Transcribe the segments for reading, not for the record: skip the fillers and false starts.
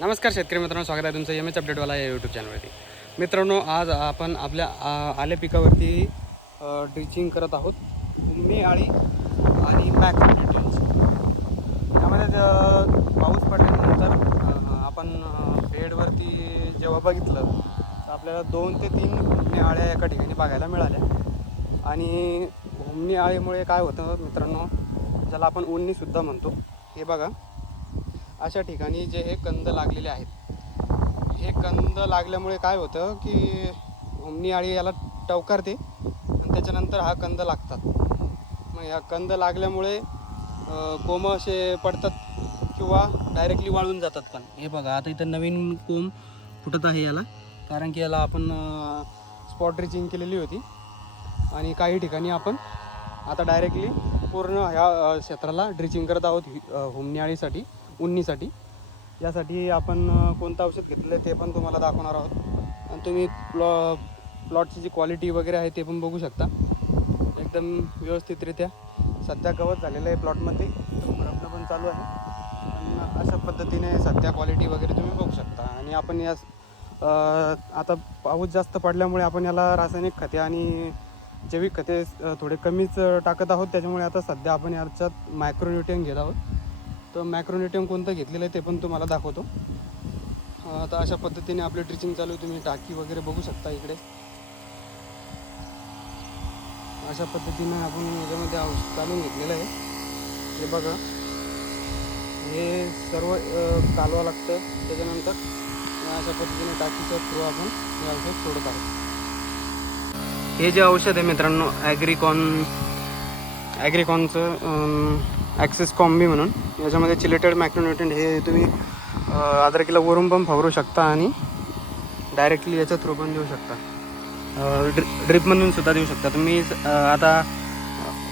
नमस्कार शेतकरी मित्रांनो, स्वागत आहे तुमचं एम एच अपडेटवाला या यूट्यूब चॅनलवरती. मित्रांनो, आज आपण आपल्या आल्या पिकावरती ड्रिचिंग करत आहोत. हुमणी आळी आणि मॅक्रोन्यूट्रिएंट्स. त्यामध्ये पाऊस पडल्यानंतर आपण बेडवरती जेव्हा बघितलं तर आपल्याला 2 ते 3 हुमणी आळ्या एका ठिकाणी बघायला मिळाल्या. आणि हुमणी आळीमुळे काय होतं मित्रांनो, ज्याला आपण उन्नीसुद्धा म्हणतो, हे बघा अशा ठिकाणी जे हे कंद लागलेले आहेत. हे कंद लागल्यामुळे काय होतं की हुमणी आळी याला टवकारते आणि त्याच्यानंतर हा कंद लागतात. मग या कंद लागल्यामुळे कोंब असे पडतात किंवा डायरेक्टली वाळून जातात. पण हे बघा, आता इथं नवीन कोंब फुटत आहे याला, कारण की याला आपण स्पॉट ड्रिचिंग केलेली होती. आणि काही ठिकाणी आपण आता डायरेक्टली पूर्ण ह्या क्षेत्राला ड्रिचिंग करत आहोत हुमणी आळीसाठी, उन्नीसाठी. यासाठी आपण कोणतं औषध घेतलं आहे ते पण तुम्हाला दाखवणार आहोत. आणि तुम्ही प्लॉटची जी क्वालिटी वगैरे आहे ते पण बघू शकता. एकदम व्यवस्थितरित्या सध्या गवत झालेलं आहे प्लॉटमध्ये, खुरपणं पण चालू आहे. आणि अशा पद्धतीने सध्या क्वालिटी वगैरे तुम्ही बघू शकता. आणि आपण या आता पाऊस जास्त पडल्यामुळे आपण याला रासायनिक खते आणि जैविक खते थोडे कमीच टाकत आहोत. त्याच्यामुळे आता सध्या आपण याच्यात मायक्रोन्यूट्रिएंट घेत आहोत. तर मायक्रोन्यूट्रिएंट कोणतं घेतलेलं आहे ते पण तुम्हाला दाखवतो. आता अशा पद्धतीने आपली ड्रिचिंग चालू आहे. तुम्ही टाकी वगैरे बघू शकता इकडे. अशा पद्धतीनं आपण याच्यामध्ये औषध चालून घेतलेलं आहे. हे बघा, हे सर्व कालवावं लागतं. त्याच्यानंतर अशा पद्धतीने टाकीच्या थ्रू आपण हे औषध सोडत आहोत. हे जे औषध आहे मित्रांनो, ॲग्रिकॉनचं ॲक्सेस कॉम्बी म्हणून, याच्यामध्ये चिलेटेड मॅक्रोन्यूट्रिएंट हे तुम्ही अद्रकीला वरून पण फवारू शकता आणि डायरेक्टली याच्या थ्रू पण देऊ शकता. ड्रिपमधून सुद्धा देऊ शकता तुम्ही. आता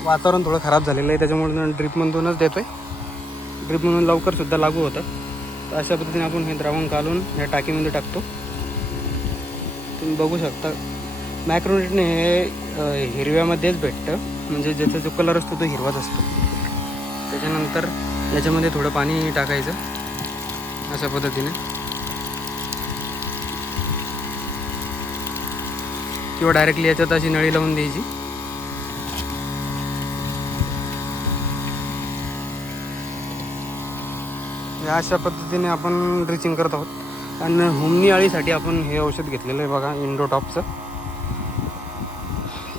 वातावरण थोडं खराब झालेलं आहे, त्याच्यामुळे ड्रिपमधूनच देतो आहे. ड्रिपमधून लवकरसुद्धा लागू होतं. तर अशा पद्धतीने आपण हे द्रावण घालून या टाकीमध्ये टाकतो. तुम्ही बघू शकता. मॅक्रोन्यूट्रिएंट हे हिरव्यामध्येच भेटतं, म्हणजे ज्याचा जो कलर असतो तो हिरवाच असतो. त्याच्यानंतर याच्यामध्ये थोडं पाणी टाकायचं अशा पद्धतीने, किंवा डायरेक्टली याच्यात अशी नळी लावून द्यायची. अशा पद्धतीने आपण ड्रिचिंग करत आहोत. आणि हुमणी आळीसाठी आपण हे औषध घेतलेलं आहे बघा, इंडोटॉपचं.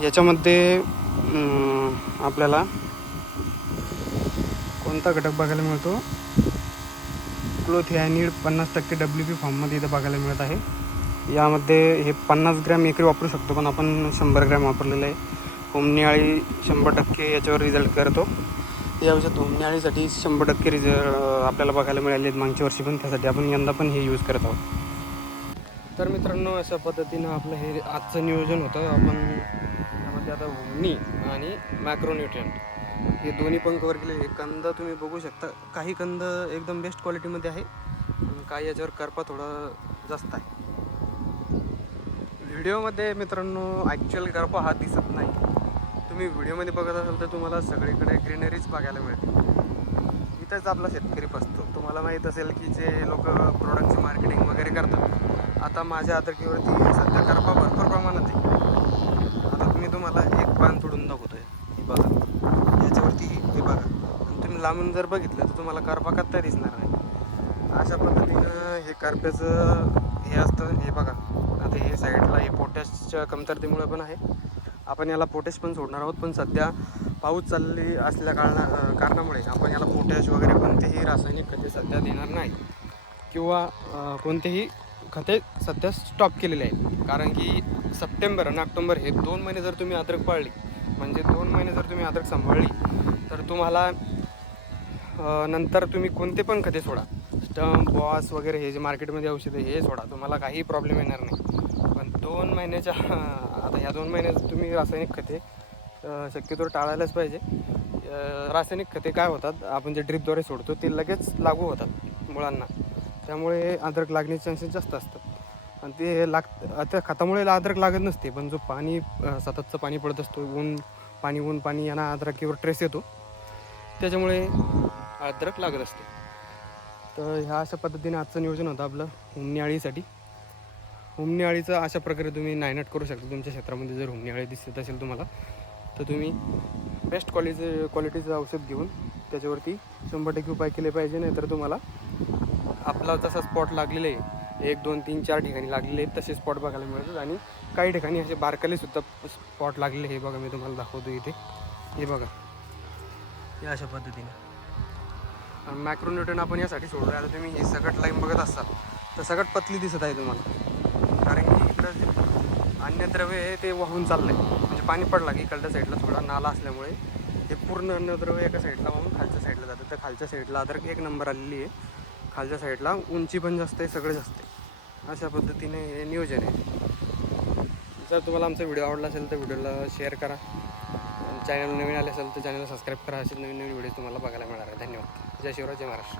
याच्यामध्ये आपल्याला कोणता घटक बघायला मिळतो, क्लोथियानिड 50% WP फॉर्ममध्ये इथं बघायला मिळत आहे. यामध्ये हे 50 ग्रॅम एकरी वापरू शकतो, पण आपण 100 ग्रॅम वापरलेलं आहे. हुमणी आळी 100% याच्यावर रिझल्ट करतो. या औषध हुमणी आळीसाठी 100% रिझल्ट आपल्याला बघायला मिळाले आहेत मागच्या वर्षी पण, त्यासाठी आपण यंदा पण हे यूज करत आहोत. तर मित्रांनो, अशा पद्धतीनं आपलं हे आजचं नियोजन होतं. आपण यामध्ये आता हुमणी आणि मॅक्रोन्यूट्रिएंट हे दोन्ही पण कवर केले. हे कंद तुम्ही बघू शकता. काही कंद एकदम बेस्ट क्वालिटीमध्ये आहे, काही याच्यावर करपा थोडा जास्त आहे. व्हिडिओमध्ये मित्रांनो ॲक्च्युअल करपा हा दिसत नाही. तुम्ही व्हिडिओमध्ये बघत असाल तर तुम्हाला सगळीकडे ग्रीनरीच बघायला मिळते. इथंच आपला शेतकरी फसतो. तुम्हाला माहीत असेल की जे लोक प्रोडक्टचं मार्केटिंग वगैरे करतात, आता माझ्या अद्रकीवरती सध्या करपा भरपूर प्रमाणात आहे. आता मी तुम्हाला एक पान तोडून दाखवतो आहे. हे बघा, याच्यावरती हे बघा. आणि तुम्ही लांबून जर बघितलं तर तुम्हाला करपा कत्ता दिसणार नाही. अशा पद्धतीनं हे करप्याचं हे असतं. हे बघा, आता हे साईडला हे पोटॅशच्या कमतरतेमुळे पण आहे. आपण याला पोटॅश पण सोडणार आहोत, पण सध्या पाऊस चालली असल्या कारणामुळे आपण याला पोटॅश वगैरे कोणतेही रासायनिक खते सध्या देणार नाही, किंवा कोणतेही खते सध्या स्टॉप केलेले आहेत. कारण की सप्टेंबर आणि ऑक्टोबर हे 2 महिने जर तुम्ही अद्रक पाळली, म्हणजे 2 महिने जर तुम्ही अद्रक सांभाळली, तर तुम्हाला नंतर तुम्ही कोणते पण खते सोडा, स्टंप बॉस वगैरे हे जे मार्केटमध्ये औषधं हे सोडा, तुम्हाला काही प्रॉब्लेम येणार नाही. पण 2 महिन्याच्या आता ह्या 2 महिन्यात तुम्ही रासायनिक खते शक्यतो टाळायलाच पाहिजे. रासायनिक खते काय होतात, आपण जे ड्रिपद्वारे सोडतो ते लगेच लागू होतात मुळांना, त्यामुळे अद्रक लागण्याचे चान्सेस जास्त असतात. आणि ते त्या खतामुळे अद्रक लागत नसते, पण जो पाणी सततचं पाणी पडत असतो, ऊन पाणी यांना अद्रकीवर ट्रेस येतो, त्याच्यामुळे अद्रक लागत असते. तर ह्या अशा पद्धतीने आजचं नियोजन होतं आपलं हुमणी अळीसाठी. हुमणी अळीचं अशा प्रकारे तुम्ही नायनाट करू शकता. तुमच्या क्षेत्रामध्ये जर हुमणी अळी दिसत असेल तुम्हाला तर तुम्ही बेस्ट क्वालिटीचं औषध घेऊन त्याच्यावरती 100% उपाय केले पाहिजे. नाही तर तुम्हाला आपला जसा स्पॉट लागलेले आहे 1 2 3 4 ठिकाणी लागलेले आहेत तसे स्पॉट बघायला मिळतात. आणि काही ठिकाणी असे बारकालेसुद्धा स्पॉट लागलेले. हे बघा मी तुम्हाला दाखवतो इथे. हे बघा या अशा पद्धतीने मॅक्रोन्यूट्रन आपण यासाठी सोडलो आहे. आता तुम्ही हे सगळं लाईन बघत असाल तर सगळ्यात पतली दिसत आहे तुम्हाला, कारण की इकडं जे अन्नद्रव्य आहे ते वाहून चाललं आहे. म्हणजे पाणी पडला की इकडच्या साईडला थोडा नाला असल्यामुळे ते पूर्ण अन्नद्रव्य एका साईडला वाहून खालच्या साईडला जातं. तर खालच्या साईडला अदर 1 नंबर आलेली आहे. खालच्या साईडला उंची पण जास्त आहे, सगळं जास्त आहे. अशा पद्धतीने हे नियोजन आहे. जर तुम्हाला आमचा व्हिडिओ आवडला असेल तर व्हिडिओला शेअर करा. चॅनल नवीन आले असेल तर चॅनलला सबस्क्राईब करा. असे नवीन व्हिडिओ तुम्हाला बघायला मिळणार आहे. धन्यवाद. जय शिवराय, जय महाराष्ट्र.